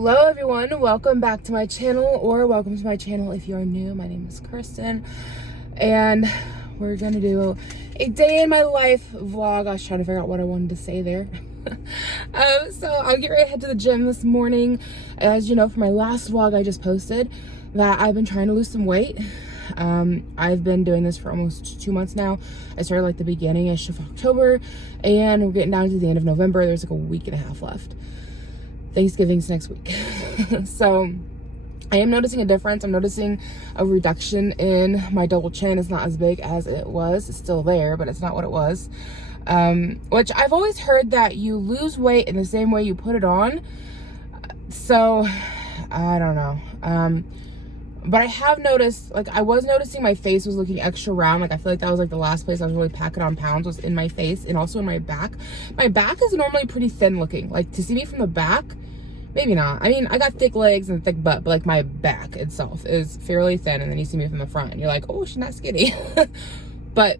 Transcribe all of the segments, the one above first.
Hello everyone, welcome back to my channel, or welcome to my channel if you're new. My name is Cristin, and we're gonna do a day in my life vlog. I was trying to figure out what I wanted to say there. So I'm getting ready to head to the gym this morning. As you know, for my last vlog I just posted that I've been trying to lose some weight. I've been doing this for almost 2 months now. I started like the beginning-ish of October, and we're getting down to the end of November. There's like a week and a half left. Thanksgiving's next week. So I am noticing a difference. I'm noticing a reduction in my double chin. It's not as big as it was. It's still there, but it's not what it was. Which I've always heard that you lose weight in the same way you put it on. So I don't know. But I have noticed, like, I was noticing my face was looking extra round. Like, I feel like that was like the last place I was really packing on pounds, was in my face and also in my back. My back is normally pretty thin looking. Like, to see me from the back, maybe not. I mean, I got thick legs and thick butt, but like my back itself is fairly thin. And then you see me from the front and you're like, oh, she's not skinny. But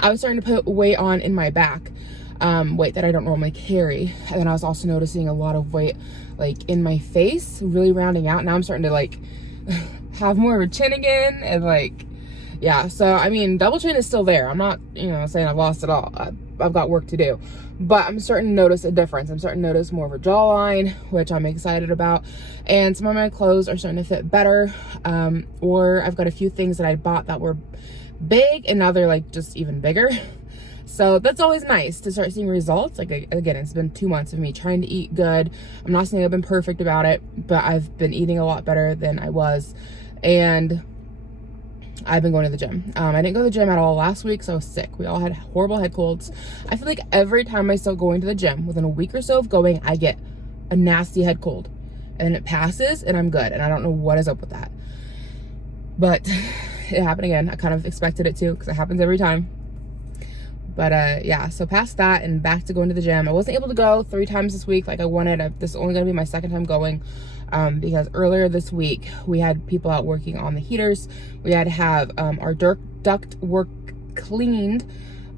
I was starting to put weight on in my back, weight that I don't normally carry. And then I was also noticing a lot of weight like in my face, really rounding out. Now I'm starting to like have more of a chin again, and like, yeah. So I mean, double chin is still there. I'm not, saying I've lost it all. I've got work to do, but I'm starting to notice a difference. I'm starting to notice more of a jawline, which I'm excited about, and some of my clothes are starting to fit better. Or I've got a few things that I bought that were big, and now they're like just even bigger. So that's always nice to start seeing results. Like, again, it's been 2 months of me trying to eat good. I'm not saying I've been perfect about it, but I've been eating a lot better than I was. And I've been going to the gym. I didn't go to the gym at all last week, so I was sick. We all had horrible head colds. I feel like every time I start going to the gym, within a week or so of going, I get a nasty head cold. And then it passes and I'm good. And I don't know what is up with that. But it happened again. I kind of expected it to, because it happens every time. But yeah, so past that and back to going to the gym. I wasn't able to go 3 times this week like I wanted. This is only going to be my second time going, because earlier this week we had people out working on the heaters. We had to have our duct work cleaned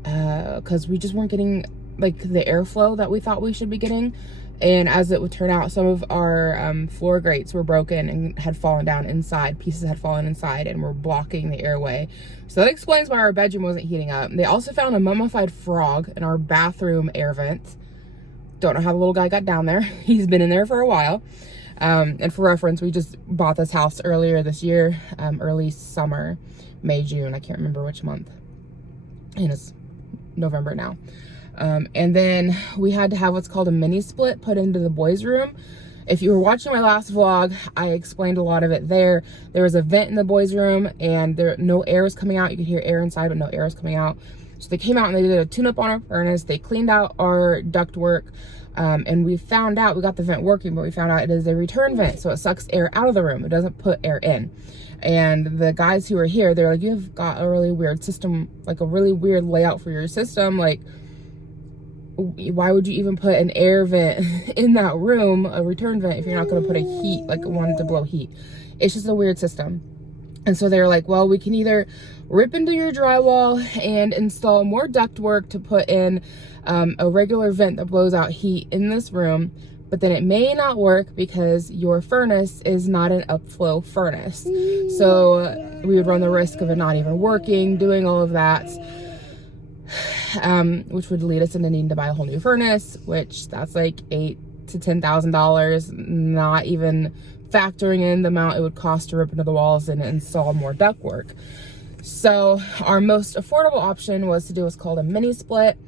because we just weren't getting like the airflow that we thought we should be getting. And as it would turn out, some of our floor grates were broken and had fallen down inside. Pieces had fallen inside and were blocking the airway. So that explains why our bedroom wasn't heating up. They also found a mummified frog in our bathroom air vent. Don't know how the little guy got down there. He's been in there for a while. And for reference, we just bought this house earlier this year, early summer, May, June. I can't remember which month. And it's November now. And then we had to have what's called a mini split put into the boys' room. If you were watching my last vlog, I explained a lot of it there. There was a vent in the boys' room, and no air was coming out. You could hear air inside, but no air was coming out. So they came out and they did a tune-up on our furnace. They cleaned out our duct work, and we found out, we got the vent working, but we found out it is a return vent. So it sucks air out of the room. It doesn't put air in. And the guys who were here, they're like, you've got a really weird system, like a really weird layout for your system. Like, why would you even put an air vent in that room, a return vent, if you're not going to put a heat, like one to blow heat? It's just a weird system. And so they're like, well, we can either rip into your drywall and install more ductwork to put in a regular vent that blows out heat in this room, but then it may not work because your furnace is not an upflow furnace. So we would run the risk of it not even working, doing all of that. Which would lead us into needing to buy a whole new furnace, which that's like $8,000 to $10,000, not even factoring in the amount it would cost to rip into the walls and install more ductwork. So our most affordable option was to do what's called a mini split.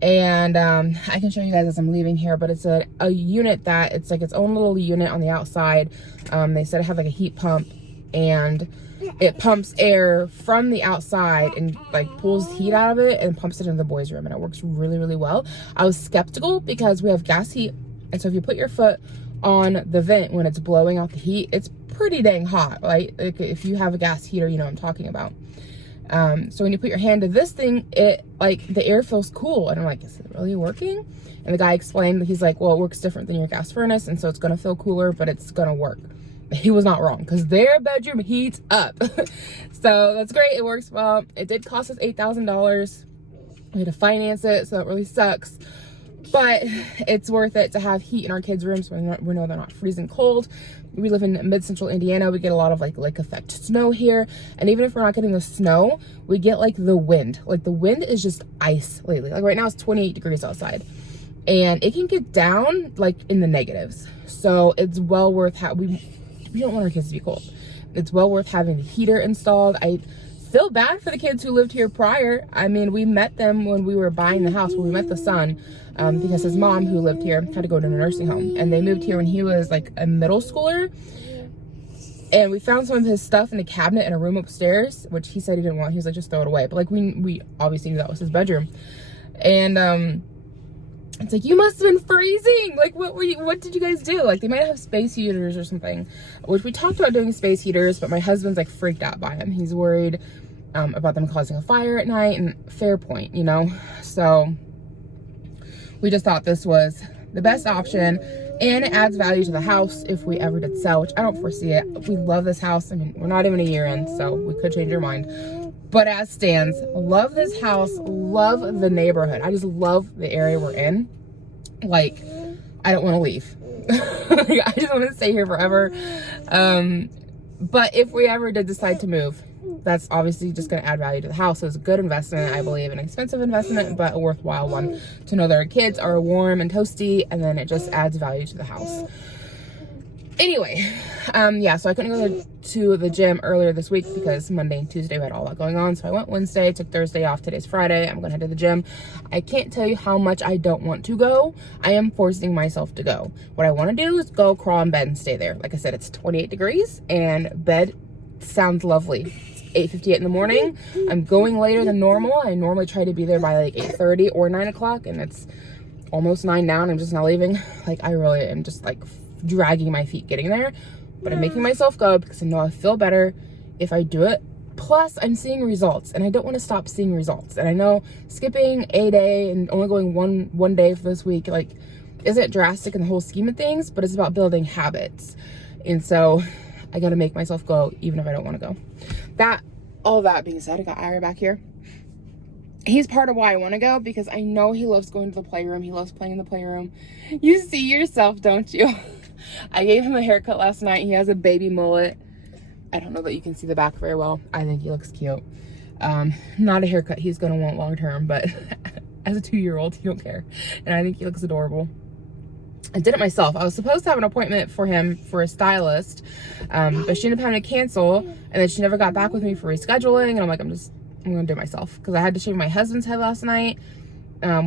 And I can show you guys as I'm leaving here, but it's a unit that it's like its own little unit on the outside. They said it had like a heat pump, and it pumps air from the outside and like pulls heat out of it and pumps it into the boys' room, and it works really, really well. I was skeptical because we have gas heat, and so if you put your foot on the vent when it's blowing out the heat, it's pretty dang hot, right? Like, if you have a gas heater, you know what I'm talking about. So when you put your hand to this thing, it like the air feels cool, and I'm like, is it really working? And the guy explained that he's like, well, it works different than your gas furnace, and so it's gonna feel cooler, but it's gonna work. He was not wrong, because their bedroom heats up. So that's great. It works well. It did cost us $8,000. We had to finance it, so that really sucks. but it's worth it to have heat in our kids' rooms so we know they're not freezing cold. We live in mid-central Indiana. We get a lot of like lake effect snow here. And even if we're not getting the snow, we get like the wind. Like the wind is just ice lately. Like right now it's 28 degrees outside. And it can get down like in the negatives. So it's well worth we don't want our kids to be cold. It's well worth having the heater installed. I feel bad for the kids who lived here prior. I mean, we met them when we were buying the house, when we met the son, because his mom, who lived here, had to go to a nursing home. And they moved here when he was like a middle schooler. And we found some of his stuff in a cabinet in a room upstairs, which he said he didn't want. He was like, just throw it away. But like we obviously knew that was his bedroom. And it's like, you must have been freezing. Like, what did you guys do? Like, they might have space heaters or something, which we talked about doing space heaters, but my husband's like freaked out by them. He's worried about them causing a fire at night, and fair point, you know? So we just thought this was the best option, and it adds value to the house if we ever did sell, which I don't foresee it. We love this house. I mean, we're not even a year in, so we could change our mind. But as stands, love this house, love the neighborhood. I just love the area we're in. Like, I don't want to leave. I just want to stay here forever. But if we ever did decide to move, that's obviously just going to add value to the house. So it's a good investment, I believe, an expensive investment, but a worthwhile one to know that our kids are warm and toasty, and then it just adds value to the house. Anyway, yeah, so I couldn't go to the gym earlier this week because Monday and Tuesday we had all that going on. So I went Wednesday, took Thursday off. Today's Friday. I'm going to head to the gym. I can't tell you how much I don't want to go. I am forcing myself to go. What I want to do is go crawl in bed and stay there. Like I said, it's 28 degrees and bed sounds lovely. It's 8:58 in the morning. I'm going later than normal. I normally try to be there by like 8:30 or 9 o'clock, and it's almost 9 now and I'm just not leaving. Like, I really am just like dragging my feet getting there, but I'm making myself go because I know I feel better if I do it. Plus, I'm seeing results, and I don't want to stop seeing results. And I know skipping a day and only going one day for this week, like, isn't drastic in the whole scheme of things, but it's about building habits. And so I got to make myself go even if I don't want to go. All that being said, I got Ira back here. He's part of why I want to go, because I know he loves going to the playroom. He loves playing in the playroom. You see yourself, don't you? I gave him a haircut last night. He has a baby mullet. I don't know that you can see the back very well. I think he looks cute. Not a haircut he's going to want long term, but as a 2-year-old, he don't care. And I think he looks adorable. I did it myself. I was supposed to have an appointment for him for a stylist, but she ended up having to cancel, and then she never got back with me for rescheduling. And I'm like, I'm gonna do it myself, because I had to shave my husband's head last night,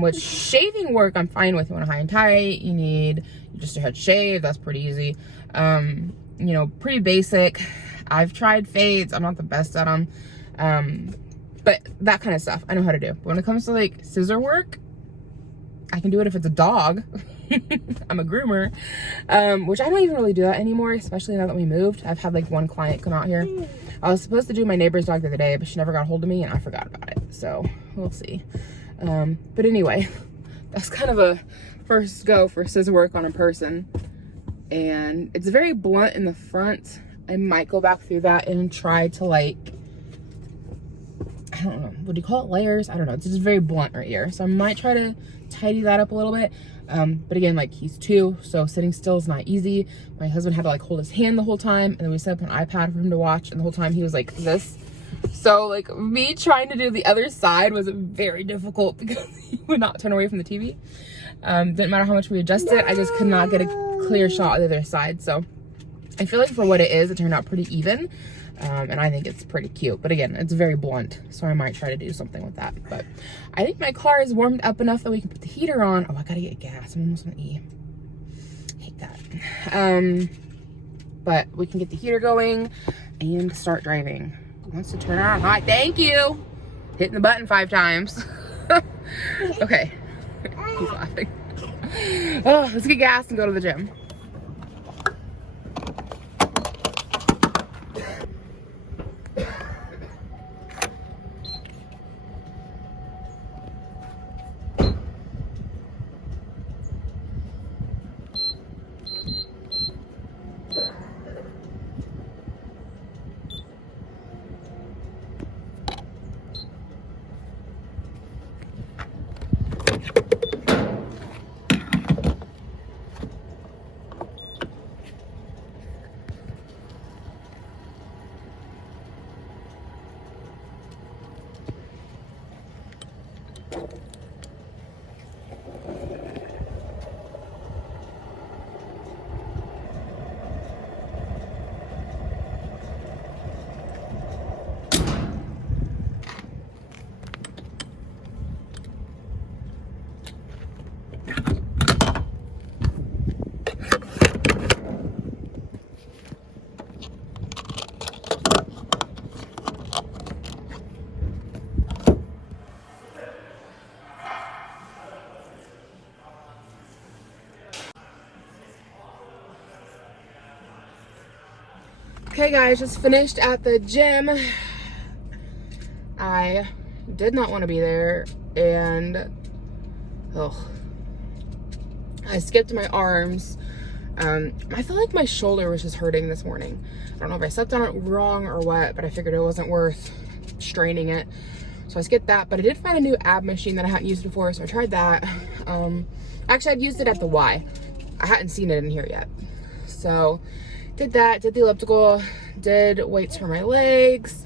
which shaving work I'm fine with. You want high and tight, you need just your head shaved. That's pretty easy. You know, pretty basic. I've tried fades. I'm not the best at them, but that kind of stuff I know how to do. But when it comes to like scissor work, I can do it if it's a dog. I'm a groomer, which I don't even really do that anymore, especially now that we moved. I've had like one client come out here. I was supposed to do my neighbor's dog the other day, but she never got a hold of me and I forgot about it. So we'll see. But anyway, that's kind of a first go for scissor work on a person. And it's very blunt in the front. I might go back through that and try to, like, I don't know, what do you call it? Layers? I don't know. It's just very blunt right here. So I might try to tidy that up a little bit. But again, like, he's 2, so sitting still is not easy. My husband had to like hold his hand the whole time, and then we set up an iPad for him to watch, and the whole time he was like this. So like me trying to do the other side was very difficult because he would not turn away from the TV. Didn't matter how much we adjusted, I just could not get a clear shot of the other side. So I feel like for what it is, it turned out pretty even. And I think it's pretty cute, but again, it's very blunt, so I might try to do something with that. But I think my car is warmed up enough that we can put the heater on. Oh, I gotta get gas. I'm almost on E. Hate that. But we can get the heater going and start driving. Wants to turn on. Hi, thank you. Hitting the button 5 times. Okay. He's laughing. Oh, let's get gas and go to the gym. Okay guys, just finished at the gym. I did not want to be there, and I skipped my arms. I feel like my shoulder was just hurting this morning. I don't know if I slept on it wrong or what, but I figured it wasn't worth straining it. So I skipped that, but I did find a new ab machine that I hadn't used before, so I tried that. Actually, I'd used it at the Y. I hadn't seen it in here yet. So did that, did the elliptical, did weights for my legs,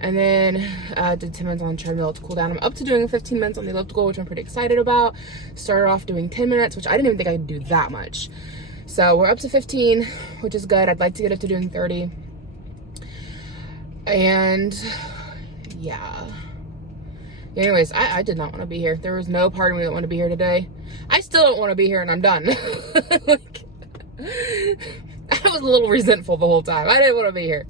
and then did 10 minutes on the treadmill to cool down. I'm up to doing 15 minutes on the elliptical, which I'm pretty excited about. Started off doing 10 minutes, which I didn't even think I could do that much. So we're up to 15, which is good. I'd like to get up to doing 30. And yeah. Anyways, I did not want to be here. There was no part of me that wanted to be here today. I still don't want to be here, and I'm done. Like, I was a little resentful the whole time. I didn't want to be here.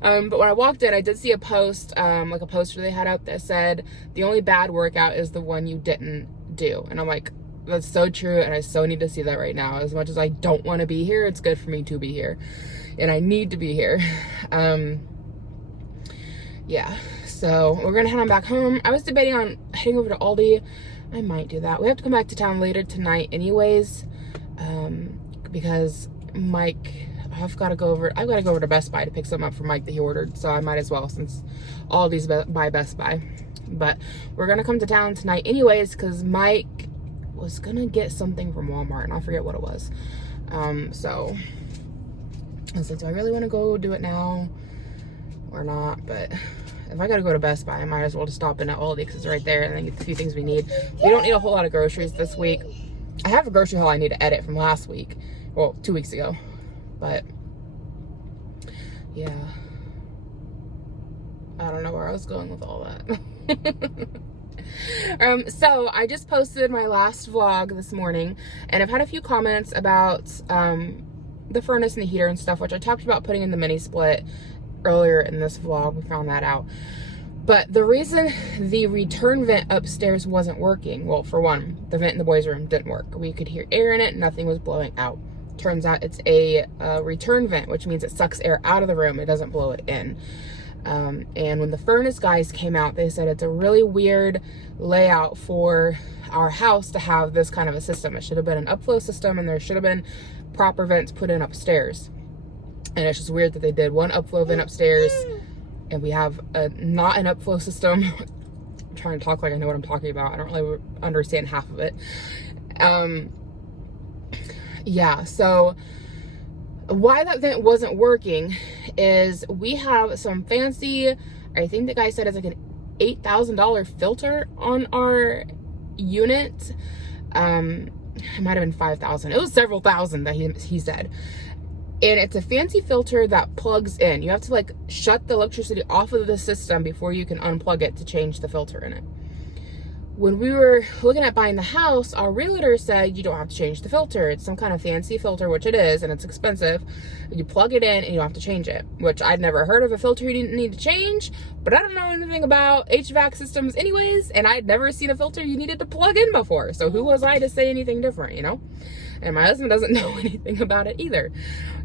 But when I walked in, I did see a post, like a poster they had out that said, the only bad workout is the one you didn't do. And I'm like, that's so true, and I so need to see that right now. As much as I don't want to be here, it's good for me to be here. And I need to be here. Yeah. So we're gonna head on back home. I was debating on heading over to Aldi. I might do that. We have to come back to town later tonight anyways, because Mike, I've got to go over to Best Buy to pick something up for Mike that he ordered, so I might as well, since Aldi's by Best Buy. But we're gonna come to town tonight anyways, because Mike was gonna get something from Walmart, and I forget what it was. So I was like, do I really want to go do it now or not? But if I gotta go to Best Buy, I might as well just stop in at Aldi because it's right there, and then get the few things we need. We don't need a whole lot of groceries this week. I have a grocery haul I need to edit from last week. Well, 2 weeks ago. But yeah. I don't know where I was going with all that. So I just posted my last vlog this morning, and I've had a few comments about the furnace and the heater and stuff, which I talked about putting in the mini split earlier in this vlog. We found that out. But the reason the return vent upstairs wasn't working, well, for one, the vent in the boys' room didn't work. We could hear air in it, nothing was blowing out. Turns out it's a return vent, which means it sucks air out of the room, it doesn't blow it in. And when the furnace guys came out, they said it's a really weird layout for our house to have this kind of a system. It should have been an upflow system, and there should have been proper vents put in upstairs. And it's just weird that they did one upflow vent upstairs, and we have not an upflow system. I'm trying to talk like I know what I'm talking about. I don't really understand half of it. Yeah, so why that vent wasn't working is we have some fancy, I think the guy said it's like an $8,000 filter on our unit. It might have been 5,000. It was several thousand that he said. And it's a fancy filter that plugs in. You have to like shut the electricity off of the system before you can unplug it to change the filter in it. When we were looking at buying the house, our realtor said you don't have to change the filter. It's some kind of fancy filter, which it is, and it's expensive. You plug it in and you don't have to change it, which I'd never heard of a filter you didn't need to change, but I don't know anything about HVAC systems anyways, and I'd never seen a filter you needed to plug in before. So who was I to say anything different, you know? And my husband doesn't know anything about it either.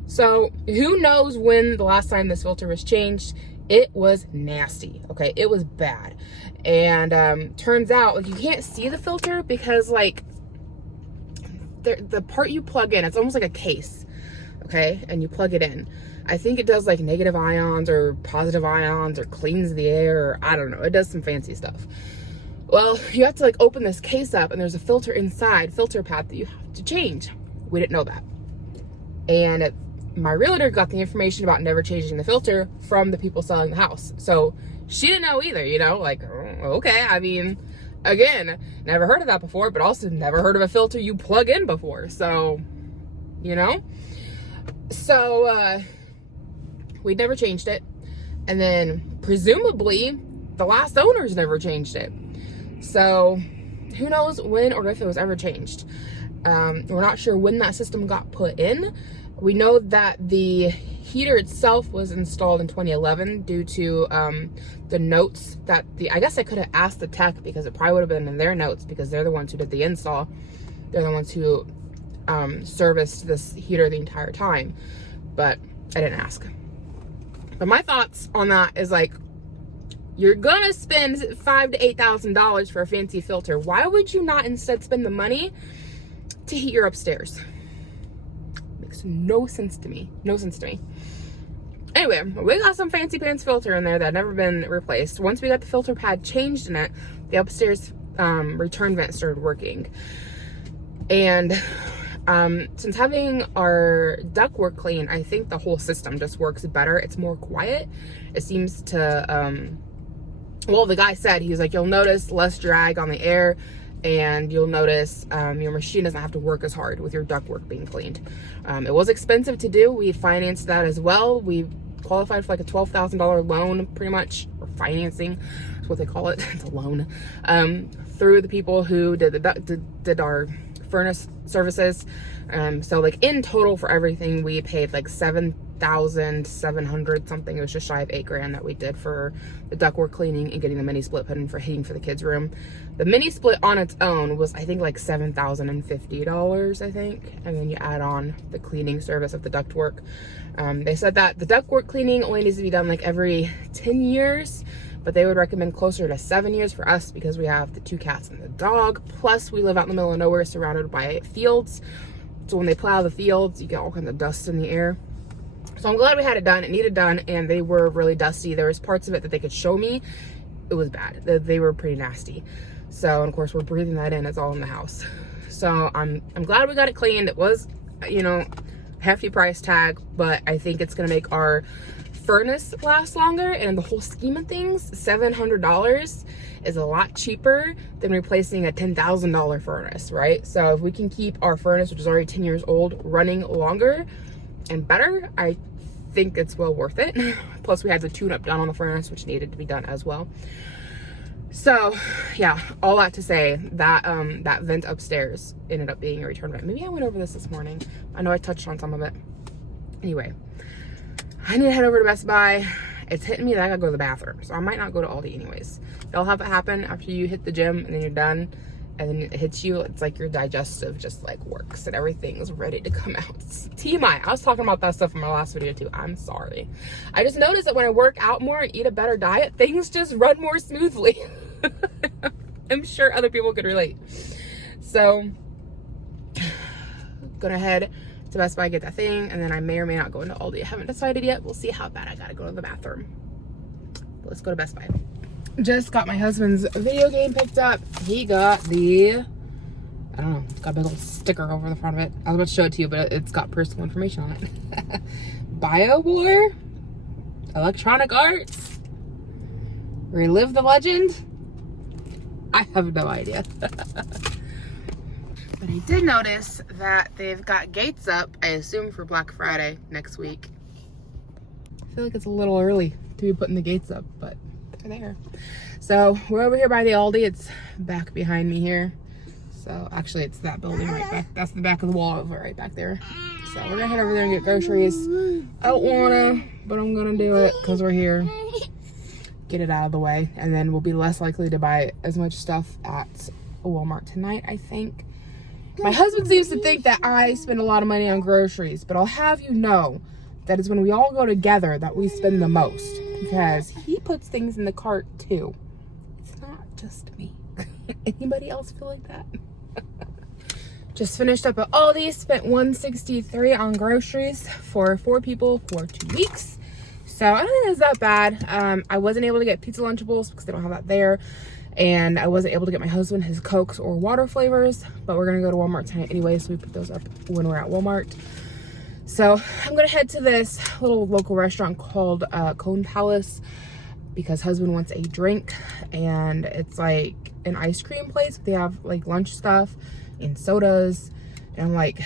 So who knows when the last time this filter was changed. It was nasty, okay? It was bad. And turns out, like, you can't see the filter because, like, the part you plug in, it's almost like a case, okay? And you plug it in. I think it does, like, negative ions or positive ions or cleans the air, or I don't know. It does some fancy stuff. Well, you have to, like, open this case up, and there's a filter inside, filter pad, that you have to change. We didn't know that. And my realtor got the information about never changing the filter from the people selling the house. So she didn't know either, you know, like, okay, I mean, again, never heard of that before, but also never heard of a filter you plug in before. So, you know, so we'd never changed it. And then presumably the last owners never changed it. So who knows when or if it was ever changed. We're not sure when that system got put in. We know that the heater itself was installed in 2011 due to the notes that I guess I could have asked the tech, because it probably would have been in their notes, because they're the ones who did the install. They're the ones who serviced this heater the entire time, but I didn't ask. But my thoughts on that is like, you're gonna spend $5,000 to $8,000 for a fancy filter. Why would you not instead spend the money to heat your upstairs? Makes no sense to me. No sense to me. Anyway, we got some fancy pants filter in there that had never been replaced. Once we got the filter pad changed in it, the upstairs return vent started working. And since having our ductwork clean, I think the whole system just works better. It's more quiet. It seems to, well, the guy said, he was like, you'll notice less drag on the air, and you'll notice your machine doesn't have to work as hard with your ductwork being cleaned. It was expensive to do. We financed that as well. We qualified for like a $12,000 loan, pretty much, or financing, that's what they call it. It's a loan, through the people who did our furnace services. So like in total for everything, we paid like $7,700 something. It was just shy of $8,000 that we did for the ductwork cleaning and getting the mini split put in for heating for the kids' room. The mini split on its own was, I think, like $7,050, I think. And then you add on the cleaning service of the ductwork. They said that the ductwork cleaning only needs to be done like every 10 years, but they would recommend closer to 7 years for us because we have the 2 cats and the dog. Plus we live out in the middle of nowhere surrounded by fields. So when they plow the fields, you get all kinds of dust in the air. So I'm glad we had it done. It needed done, and they were really dusty. There was parts of it that they could show me. It was bad. They were pretty nasty. So, and of course, we're breathing that in. It's all in the house. So I'm glad we got it cleaned. It was, you know, hefty price tag, but I think it's gonna make our furnace last longer. And in the whole scheme of things, $700 is a lot cheaper than replacing a $10,000 furnace, right? So if we can keep our furnace, which is already 10 years old, running longer and better, I think it's well worth it. Plus we had the tune-up done on the furnace, which needed to be done as well. So yeah, all that to say that that vent upstairs ended up being a return vent. Maybe I went over this morning. I know I touched on some of it. Anyway, I need to head over to Best Buy. It's hitting me that I gotta go to the bathroom, so I might not go to Aldi anyways. They'll have it happen after you hit the gym and then you're done, and then it hits you. It's like your digestive just like works and everything is ready to come out. It's TMI. I was talking about that stuff in my last video too. I'm sorry. I just noticed that when I work out more and eat a better diet, things just run more smoothly. I'm sure other people could relate. So gonna head to Best Buy, get that thing, and then I may or may not go into Aldi. I haven't decided yet. We'll see how bad I gotta go to the bathroom. But let's go to Best Buy. Just got my husband's video game picked up. He got the, I don't know, it's got a big old sticker over the front of it. I was about to show it to you, but it's got personal information on it. BioWar, Electronic Arts, Relive the Legend. I have no idea. But I did notice that they've got gates up, I assume for Black Friday next week. I feel like it's a little early to be putting the gates up, but they're there. So we're over here by the Aldi. It's back behind me here. So actually it's that building right back. That's the back of the wall over right back there. So we're gonna head over there and get groceries. I don't wanna, but I'm gonna do it because we're here. Get it out of the way, and then we'll be less likely to buy as much stuff at Walmart tonight, I think. My husband seems to think that I spend a lot of money on groceries, but I'll have you know that is when we all go together that we spend the most, because he puts things in the cart too. It's not just me. Anybody else feel like that? Just finished up at Aldi, spent $163 on groceries for 4 people for 2 weeks. So I don't think it's that bad. I wasn't able to get pizza Lunchables because they don't have that there. And I wasn't able to get my husband his Cokes or water flavors, but we're gonna go to Walmart tonight anyway, so we put those up when we're at Walmart. So I'm gonna head to this little local restaurant called Cone Palace because husband wants a drink, and it's like an ice cream place. They have like lunch stuff and sodas, and I'm like,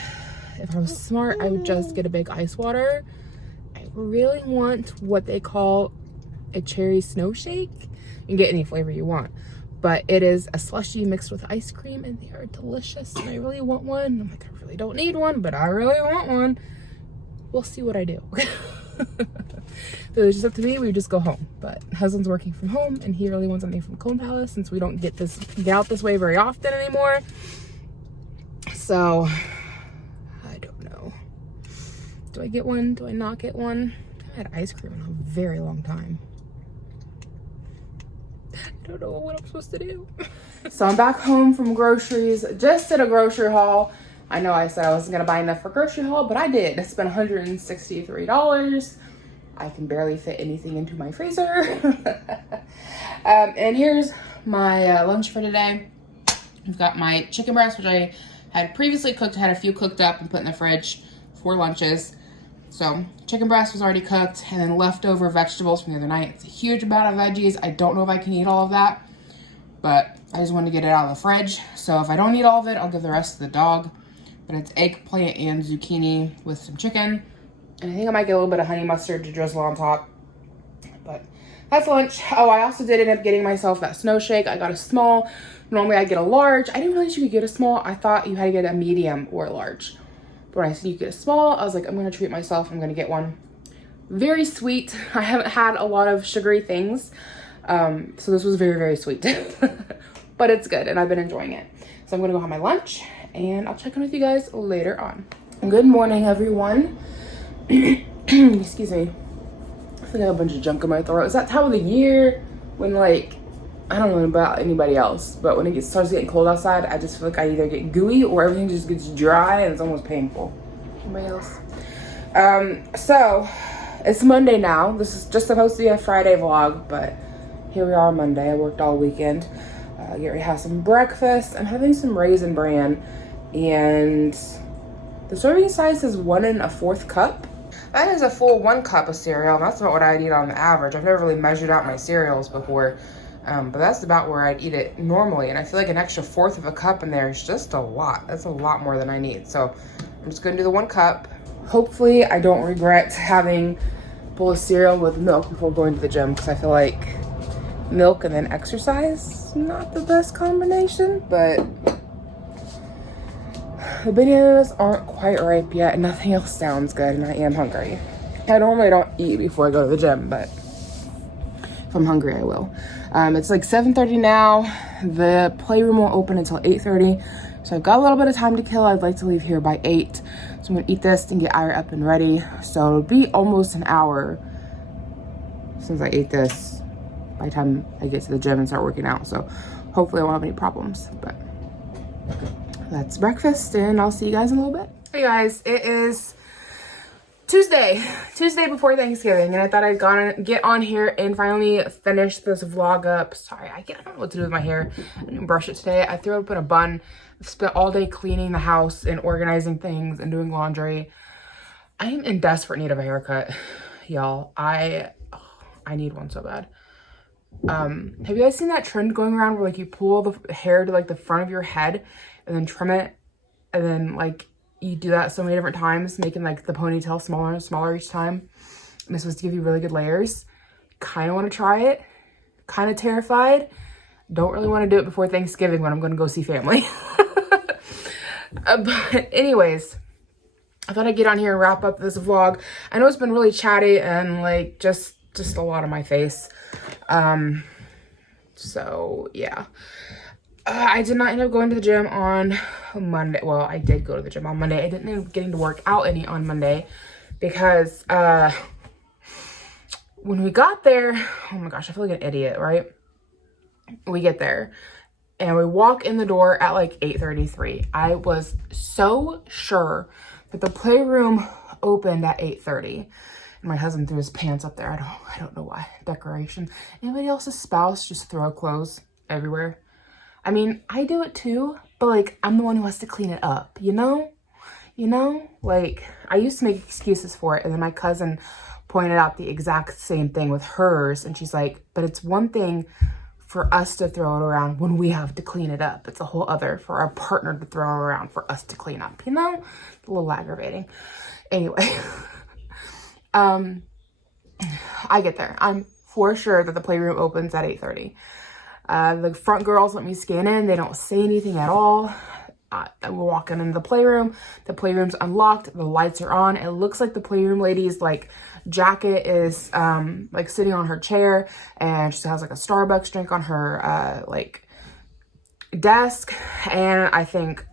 if I was smart, I would just get a big ice water. I really want what they call a cherry snow shake. You can get any flavor you want, but it is a slushie mixed with ice cream, and they are delicious, and I really want one. I'm like, I really don't need one, but I really want one. We'll see what I do. So it's just up to me. We just go home, but husband's working from home, and he really wants something from Cone Palace since we don't get out this way very often anymore. So I don't know. Do I get one? Do I not get one? I had ice cream in a very long time. I don't know what I'm supposed to do. So I'm back home from groceries. Just did a grocery haul. I know I said I wasn't gonna buy enough for grocery haul, but I did. I spent $163. I can barely fit anything into my freezer. And here's my lunch for today. I've got my chicken breast, which I had previously cooked. I had a few cooked up and put in the fridge for lunches. So chicken breast was already cooked, and then leftover vegetables from the other night. It's a huge amount of veggies. I don't know if I can eat all of that, but I just wanted to get it out of the fridge. So if I don't eat all of it, I'll give the rest to the dog. But it's eggplant and zucchini with some chicken. And I think I might get a little bit of honey mustard to drizzle on top. But that's lunch. Oh, I also did end up getting myself that snow shake. I got a small. Normally I get a large. I didn't realize you could get a small. I thought you had to get a medium or a large. But when I said you get a small, I was like, I'm going to treat myself. I'm going to get one. Very sweet. I haven't had a lot of sugary things. So this was very, very sweet. But it's good, and I've been enjoying it. So I'm going to go have my lunch, and I'll check in with you guys later on. Good morning, everyone. Excuse me. I think I have a bunch of junk in my throat. It's that time of the year when, like, I don't know about anybody else, but when it starts getting cold outside, I just feel like I either get gooey or everything just gets dry and it's almost painful. Anybody else? So it's Monday now. This is just supposed to be a Friday vlog, but here we are on Monday. I worked all weekend. Get ready to have some breakfast. I'm having some Raisin Bran, and the serving size is 1 1/4 cup. That is a full 1 cup of cereal, and that's about what I'd eat on the average. I've never really measured out my cereals before. But that's about where I'd eat it normally. And I feel like an extra 1/4 of a cup in there is just a lot. That's a lot more than I need. So I'm just gonna do the 1 cup. Hopefully I don't regret having a bowl of cereal with milk before going to the gym, because I feel like milk and then exercise, not the best combination, but the bananas aren't quite ripe yet and nothing else sounds good, and I am hungry. I normally don't eat before I go to the gym, but if I'm hungry, I will. It's like 7:30 now. The playroom won't open until 8:30. So I've got a little bit of time to kill. I'd like to leave here by 8. So I'm gonna eat this and get Ira up and ready. So it'll be almost an hour since I ate this by the time I get to the gym and start working out. So hopefully I won't have any problems, but that's breakfast, and I'll see you guys in a little bit. Hey guys, it is Tuesday before Thanksgiving, and I thought I'd get on here and finally finish this vlog up. Sorry, I don't know what to do with my hair. I didn't brush it today. I threw it up in a bun. I've spent all day cleaning the house and organizing things and doing laundry. I am in desperate need of a haircut, y'all. I need one so bad. Have you guys seen that trend going around where like you pull the hair to like the front of your head and then trim it, and then like you do that so many different times, making like the ponytail smaller and smaller each time, and it's supposed to give you really good layers? Kind of want to try it, kind of terrified. Don't really want to do it before Thanksgiving when I'm going to go see family. But anyways, I thought I'd get on here and wrap up this vlog. I know it's been really chatty and like just a lot on my face. So yeah. I did not end up going to the gym on Monday. Well, I did go to the gym on Monday. I didn't end up getting to work out any on Monday because when we got there, oh my gosh, I feel like an idiot, right? We get there and we walk in the door at like 8:33. I was so sure that the playroom opened at 8:30. And my husband threw his pants up there. I don't know why. Decoration. Anybody else's spouse just throw clothes everywhere? I mean, I do it too, but like, I'm the one who has to clean it up, you know? Like, I used to make excuses for it, and then my cousin pointed out the exact same thing with hers, and she's like, but it's one thing for us to throw it around when we have to clean it up. It's a whole other for our partner to throw it around for us to clean up, you know? A little aggravating. Anyway, I get there. I'm for sure that the playroom opens at 8:30. The front girls let me scan in. They don't say anything at all. We're walking into the playroom. The playroom's unlocked. The lights are on. It looks like the playroom lady's like jacket is like sitting on her chair, and she has like a Starbucks drink on her like desk. And I think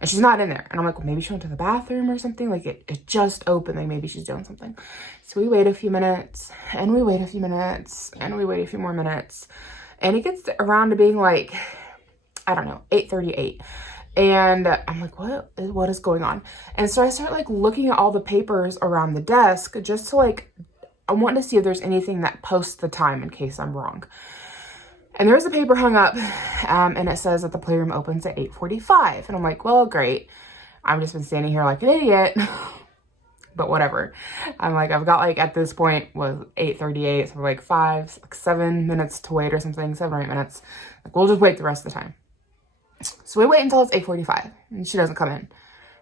and she's not in there. And I'm like, well, maybe she went to the bathroom or something. Like it just opened, like maybe she's doing something. So we wait a few minutes, and we wait a few minutes, and we wait a few more minutes, and it gets around to being like, I don't know, 8:38. And I'm like, what is going on? And so I start like looking at all the papers around the desk just to like, I want to see if there's anything that posts the time in case I'm wrong. And there's a paper hung up, and it says that the playroom opens at 8:45. And I'm like, well, great. I've just been standing here like an idiot, but whatever. I'm like, I've got like, at this point was 8:38. So like 7 minutes to wait or something, 7 or 8 minutes. Like, we'll just wait the rest of the time. So we wait until it's 8:45 and she doesn't come in.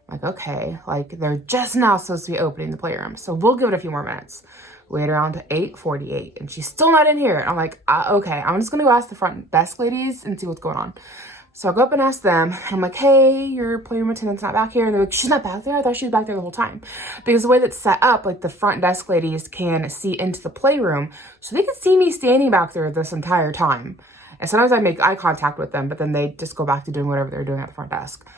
I'm like, okay, like they're just now supposed to be opening the playroom. So we'll give it a few more minutes. Wait around to 8:48 and she's still not in here. I'm like, okay, I'm just gonna go ask the front desk ladies and see what's going on. So I go up and ask them. I'm like, hey, your playroom attendant's not back here. And they're like, she's not back there? I thought she was back there the whole time. Because the way that's set up, like the front desk ladies can see into the playroom. So they can see me standing back there this entire time. And sometimes I make eye contact with them, but then they just go back to doing whatever they're doing at the front desk.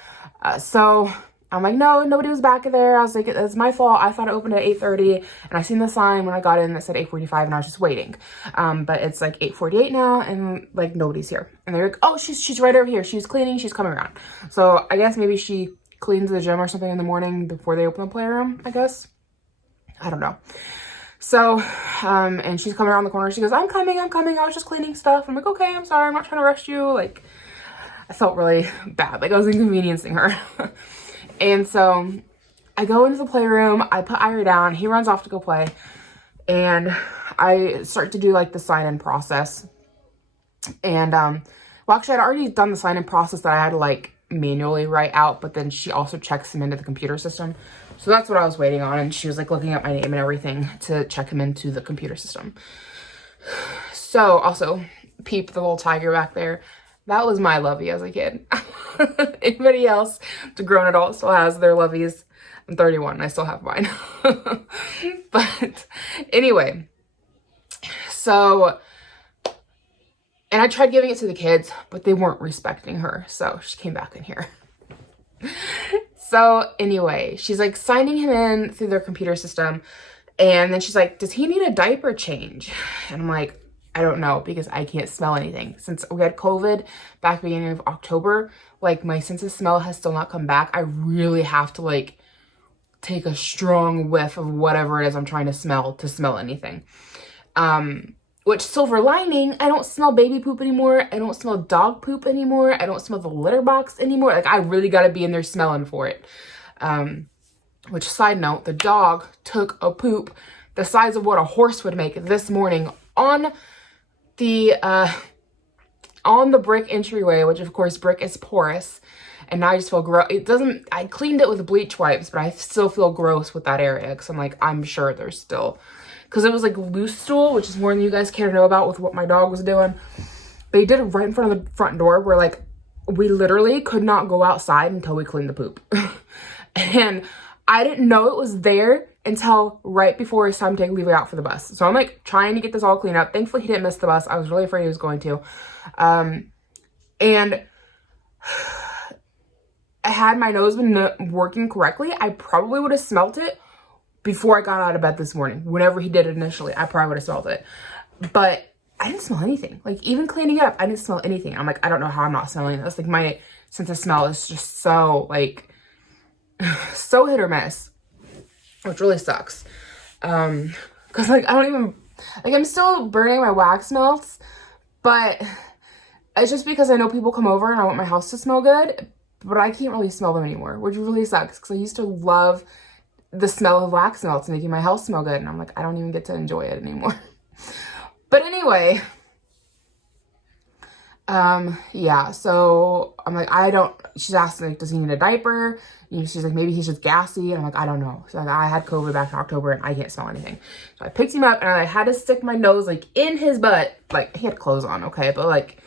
So I'm like, no, nobody was back there. I was like, it's my fault. I thought it opened at 8:30, and I seen the sign when I got in that said 8:45, and I was just waiting. But it's like 8:48 now, and like nobody's here. And they're like, oh, she's right over here. She's cleaning. She's coming around. So I guess maybe she cleans the gym or something in the morning before they open the playroom, I guess. I don't know. So, and she's coming around the corner. She goes, I'm coming. I was just cleaning stuff. I'm like, okay, I'm sorry. I'm not trying to rush you. Like, I felt really bad. Like I was inconveniencing her. And so I go into the playroom. I put Ira down. He runs off to go play. And I start to do like the sign-in process. And, well, actually I'd already done the sign-in process that I had to like manually write out, but then she also checks him into the computer system. So that's what I was waiting on. And she was like looking at my name and everything to check him into the computer system. So also, Peep, the little tiger back there, that was my lovey as a kid. Anybody else, the grown adult, still has their loveys. I'm 31 and I still have mine. But anyway, so, and I tried giving it to the kids, but they weren't respecting her. So she came back in here. So anyway, she's like signing him in through their computer system. And then she's like, does he need a diaper change? And I'm like, I don't know, because I can't smell anything. Since we had COVID back beginning of October, like my sense of smell has still not come back. I really have to like take a strong whiff of whatever it is I'm trying to smell anything. Which, silver lining, I don't smell baby poop anymore. I don't smell dog poop anymore. I don't smell the litter box anymore. Like, I really got to be in there smelling for it. Which, side note, the dog took a poop the size of what a horse would make this morning on the brick entryway, which, of course, brick is porous. And now I just feel gross. I cleaned it with bleach wipes, but I still feel gross with that area. Because I'm sure there's still... Because it was like loose stool, which is more than you guys care to know about with what my dog was doing. They did it right in front of the front door where like we literally could not go outside until we cleaned the poop. And I didn't know it was there until right before it's time to leave it out for the bus. So I'm like trying to get this all cleaned up. Thankfully he didn't miss the bus. I was really afraid he was going to. And had my nose been working correctly, I probably would have smelt it before I got out of bed this morning. Whenever he did it initially, I probably would have smelled it. But I didn't smell anything. Like, even cleaning up, I didn't smell anything. I'm like, I don't know how I'm not smelling this. Like, my sense of smell is just so, like, so hit or miss. Which really sucks. Because, like, I don't even... Like, I'm still burning my wax melts. But it's just because I know people come over and I want my house to smell good. But I can't really smell them anymore. Which really sucks. Because I used to love the smell of wax melts making my house smell good, and I'm like, I don't even get to enjoy it anymore. But anyway, yeah, so I'm like, she's asking, like, does he need a diaper? She's like, maybe he's just gassy. And I'm like, I don't know. She's like, I had COVID back in October and I can't smell anything. So I picked him up and I had to stick my nose like in his butt. Like, he had clothes on, okay, but like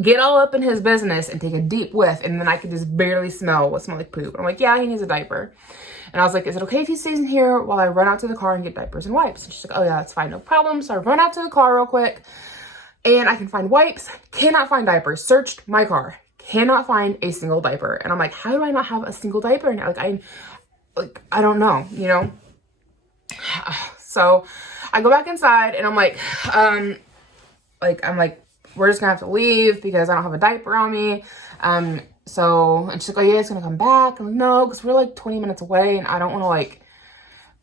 get all up in his business and take a deep whiff, and then I could just barely smell what smelled like poop. I'm like, yeah, he needs a diaper. And I was like, is it okay if he stays in here while I run out to the car and get diapers and wipes? And she's like, oh yeah, that's fine, no problem. So I run out to the car real quick and I can find wipes, cannot find diapers. Searched my car, cannot find a single diaper. And I'm like, how do I not have a single diaper now? I don't know, you know? So I go back inside and I'm like, we're just gonna have to leave because I don't have a diaper on me. And she's like, oh, yeah, it's gonna come back. I'm like, no, because we're like 20 minutes away and I don't want to like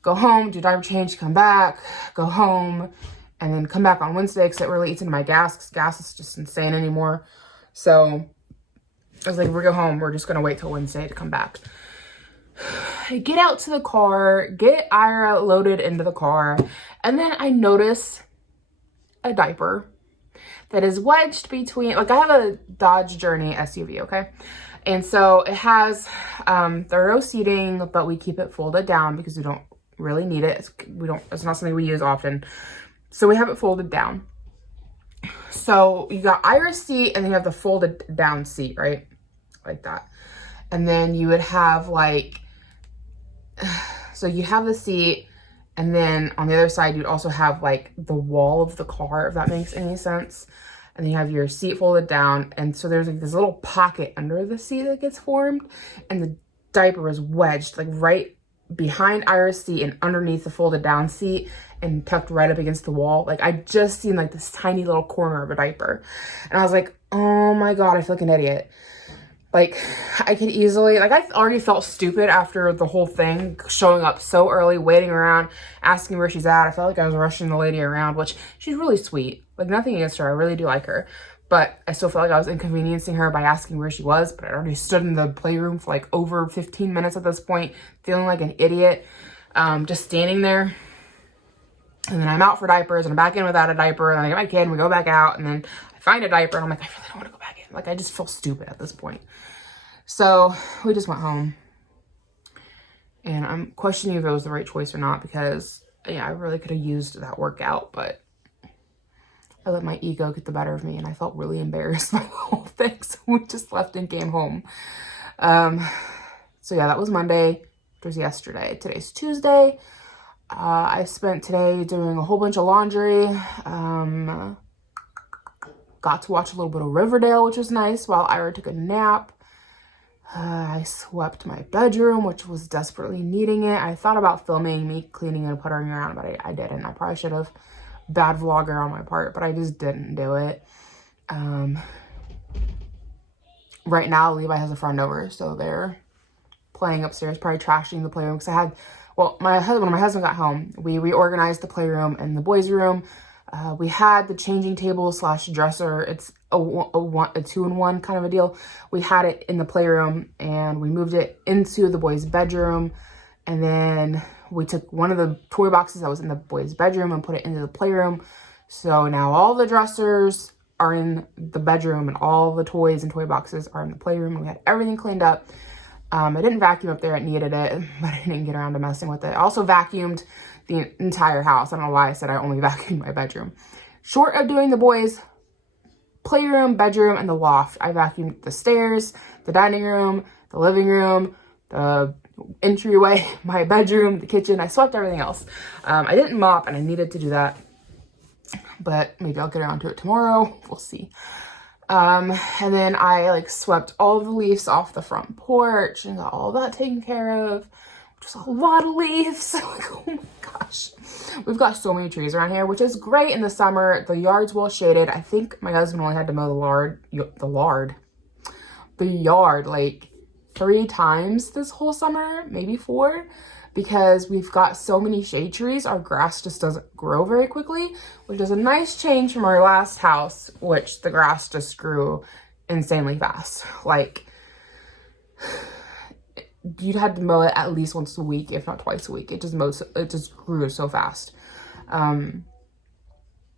go home, do diaper change, come back, go home, and then come back on Wednesday because it really eats into my gas because gas is just insane anymore. So I was like, we're go home. We're just gonna wait till Wednesday to come back. I get out to the car, get Ira loaded into the car, and then I notice a diaper that is wedged between, like I have a Dodge Journey SUV, okay? And so it has thorough seating, but we keep it folded down because we don't really need it. It's not something we use often. So we have it folded down. So you got Ira's seat and then you have the folded down seat, right? Like that. And then you would have like, so you have the seat and then on the other side, you'd also have like the wall of the car, if that makes any sense. And then you have your seat folded down. And so there's like this little pocket under the seat that gets formed. And the diaper is wedged like right behind Ira's seat and underneath the folded down seat and tucked right up against the wall. Like I just seen like this tiny little corner of a diaper. And I was like, oh my God, I feel like an idiot. Like I could easily, like I already felt stupid after the whole thing, showing up so early, waiting around, asking where she's at. I felt like I was rushing the lady around, which she's really sweet. Like nothing against her, I really do like her. But I still felt like I was inconveniencing her by asking where she was. But I already stood in the playroom for like over 15 minutes at this point, feeling like an idiot, just standing there. And then I'm out for diapers and I'm back in without a diaper. And then I get my kid and we go back out and then I find a diaper and I'm like, I really don't want to go back in. Like I just feel stupid at this point. So we just went home and I'm questioning if it was the right choice or not because yeah, I really could have used that workout, but I let my ego get the better of me and I felt really embarrassed by the whole thing. So we just left and came home. So yeah, that was Monday. It was yesterday. Today's Tuesday. I spent today doing a whole bunch of laundry. Got to watch a little bit of Riverdale, which was nice while Ira took a nap. I swept my bedroom, which was desperately needing it. I thought about filming me cleaning and puttering around, but I didn't. I probably should have. Bad vlogger on my part, but I just didn't do it. Right now, Levi has a friend over, so they're playing upstairs, probably trashing the playroom. Because when my husband got home, we reorganized the playroom and the boys' room. We had the changing table / dresser. It's a 2-in-1 kind of a deal. We had it in the playroom and we moved it into the boys' bedroom. And then we took one of the toy boxes that was in the boys' bedroom and put it into the playroom. So now all the dressers are in the bedroom and all the toys and toy boxes are in the playroom. We had everything cleaned up. I didn't vacuum up there. It needed it, but I didn't get around to messing with it. I also vacuumed the entire house. I don't know why I said I only vacuumed my bedroom. Short of doing the boys' playroom, bedroom, and the loft, I vacuumed the stairs, the dining room, the living room, the entryway, my bedroom, the kitchen. I swept everything else. I didn't mop and I needed to do that, but maybe I'll get around to it tomorrow. We'll see. And then I like swept all the leaves off the front porch and got all that taken care of, which is a lot of leaves. Like, oh my gosh, we've got so many trees around here, which is great in the summer. The yard's well shaded. I think my husband only had to mow the yard like 3 times this whole summer, maybe 4, because we've got so many shade trees. Our grass just doesn't grow very quickly, which is a nice change from our last house, which the grass just grew insanely fast. Like you'd had to mow it at least once a week, if not twice a week. It just grew so fast.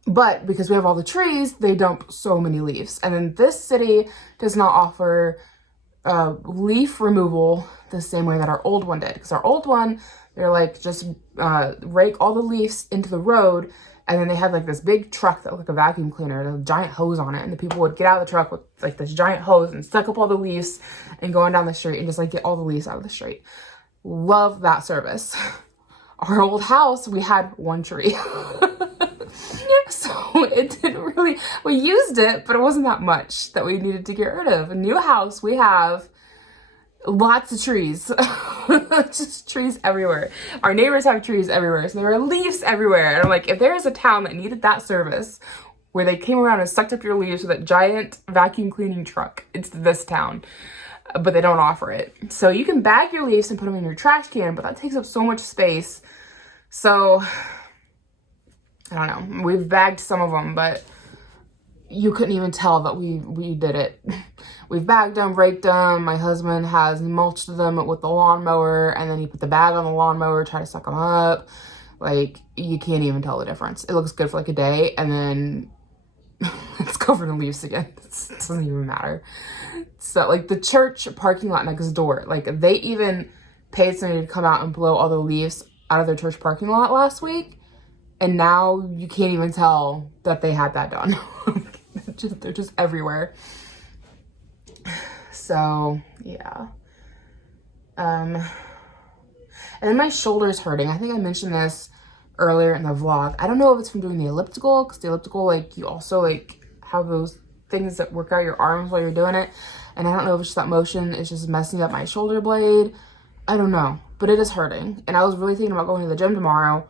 But because we have all the trees, they dump so many leaves. And then this city does not offer leaf removal the same way that our old one did. Because our old one, they're like just rake all the leaves into the road, and then they had like this big truck that looked like a vacuum cleaner, a giant hose on it, and the people would get out of the truck with like this giant hose and suck up all the leaves and go on down the street and just like get all the leaves out of the street. Love that service. Our old house, we had 1 tree. So it didn't really, we used it, but it wasn't that much that we needed to get rid of. A new house, we have lots of trees. Just trees everywhere. Our neighbors have trees everywhere, so there are leaves everywhere. And I'm like, if there is a town that needed that service, where they came around and sucked up your leaves with that giant vacuum cleaning truck, it's this town. But they don't offer it. So you can bag your leaves and put them in your trash can, but that takes up so much space. So, I don't know. We've bagged some of them, but you couldn't even tell that we did it. We've bagged them, raked them. My husband has mulched them with the lawnmower, and then he put the bag on the lawnmower, try to suck them up. Like, you can't even tell the difference. It looks good for like a day, and then it's covered in leaves again. It doesn't even matter. So, like, the church parking lot next door, like, they even paid somebody to come out and blow all the leaves out of their church parking lot last week, and now you can't even tell that they had that done. They're just everywhere. So, yeah. And then my shoulder's hurting. I think I mentioned this earlier in the vlog. I don't know if it's from doing the elliptical, because the elliptical, like, you also, like, have those things that work out your arms while you're doing it. And I don't know if it's just that motion is just messing up my shoulder blade. I don't know, but it is hurting. And I was really thinking about going to the gym tomorrow,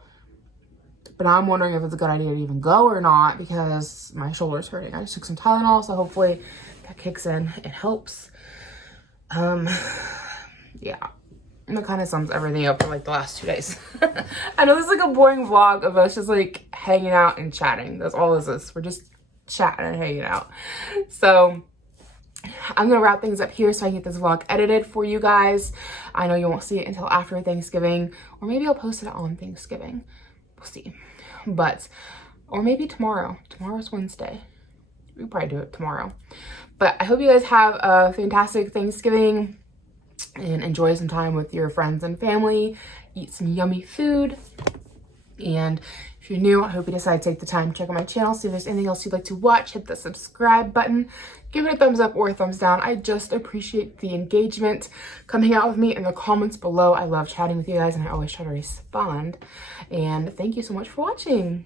but now I'm wondering if it's a good idea to even go or not, because my shoulder's hurting. I just took some Tylenol, so hopefully that kicks in. It helps. Yeah. And that kind of sums everything up for like the last 2 days. I know this is like a boring vlog of us just like hanging out and chatting. That's all this is. We're just chatting and hanging out. So I'm gonna wrap things up here so I can get this vlog edited for you guys. I know you won't see it until after Thanksgiving, or maybe I'll post it on Thanksgiving. We'll see. But, or maybe tomorrow. Tomorrow's Wednesday. We'll probably do it tomorrow. But I hope you guys have a fantastic Thanksgiving and enjoy some time with your friends and family. Eat some yummy food. And if you're new, I hope you decide to take the time to check out my channel, see if there's anything else you'd like to watch. Hit the subscribe button. Give it a thumbs up or a thumbs down. I just appreciate the engagement. Come hang out with me in the comments below. I love chatting with you guys, and I always try to respond. And thank you so much for watching.